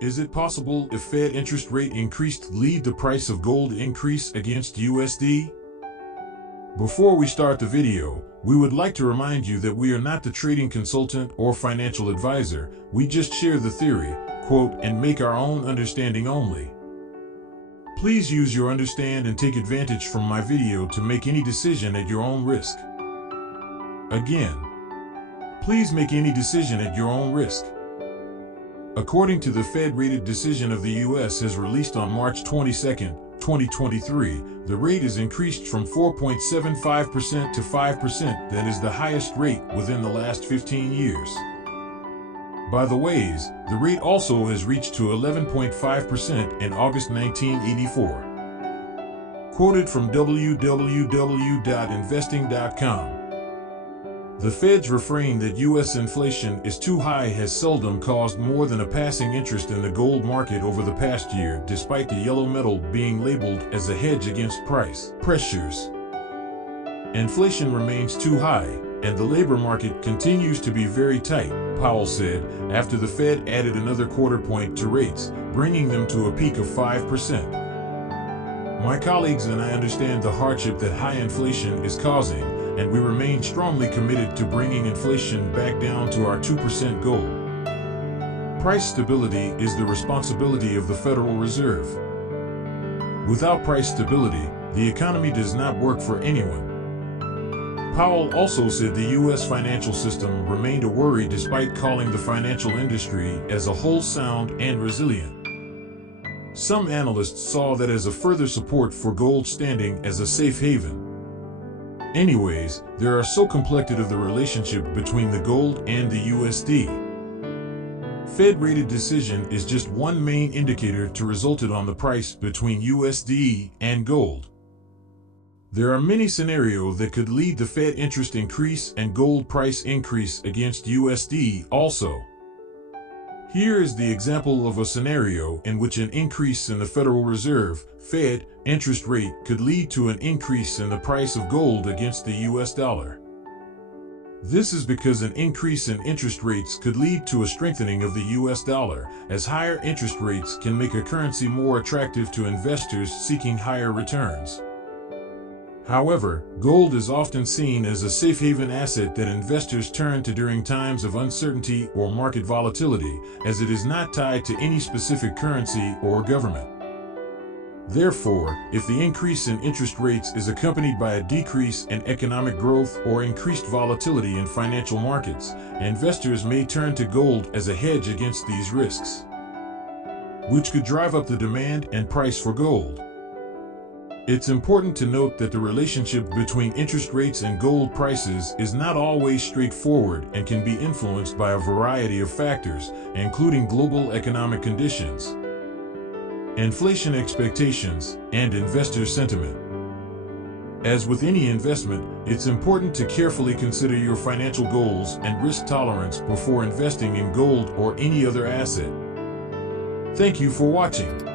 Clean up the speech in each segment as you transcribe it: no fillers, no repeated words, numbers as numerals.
Is it possible if Fed interest rate increased lead the price of gold increase against USD? Before we start the video, we would like to remind you that we are not the trading consultant or financial advisor. We just share the theory, quote, and make our own understanding only. Please use your understand and take advantage from my video to make any decision at your own risk. Again, please make any decision at your own risk. According to the Fed-rated decision of the U.S. as released on March 22, 2023, the rate is increased from 4.75% to 5%. That is the highest rate within the last 15 years. By the ways, the rate also has reached to 11.5% in August 1984. Quoted from www.investing.com. The Fed's refrain that U.S. inflation is too high has seldom caused more than a passing interest in the gold market over the past year, despite the yellow metal being labeled as a hedge against price pressures. Inflation remains too high, and the labor market continues to be very tight, Powell said, after the Fed added another quarter point to rates, bringing them to a peak of 5%. My colleagues and I understand the hardship that high inflation is causing, and we remain strongly committed to bringing inflation back down to our 2% goal. Price stability is the responsibility of the Federal Reserve. Without price stability, the economy does not work for anyone. Powell also said the U.S. financial system remained a worry despite calling the financial industry as a whole sound and resilient. Some analysts saw that as a further support for gold standing as a safe haven. Anyways, there are so conflicted of the relationship between the gold and the USD. Fed-rated decision is just one main indicator to resulted on the price between USD and gold. There are many scenarios that could lead the Fed interest increase and gold price increase against USD also. Here is the example of a scenario in which an increase in the Federal Reserve, Fed, interest rate could lead to an increase in the price of gold against the US dollar. This is because an increase in interest rates could lead to a strengthening of the US dollar, as higher interest rates can make a currency more attractive to investors seeking higher returns. However, gold is often seen as a safe haven asset that investors turn to during times of uncertainty or market volatility, as it is not tied to any specific currency or government. Therefore, if the increase in interest rates is accompanied by a decrease in economic growth or increased volatility in financial markets, investors may turn to gold as a hedge against these risks, which could drive up the demand and price for gold. It's important to note that the relationship between interest rates and gold prices is not always straightforward and can be influenced by a variety of factors, including global economic conditions, inflation expectations, and investor sentiment. As with any investment, it's important to carefully consider your financial goals and risk tolerance before investing in gold or any other asset. Thank you for watching.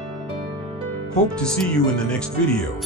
Hope to see you in the next video.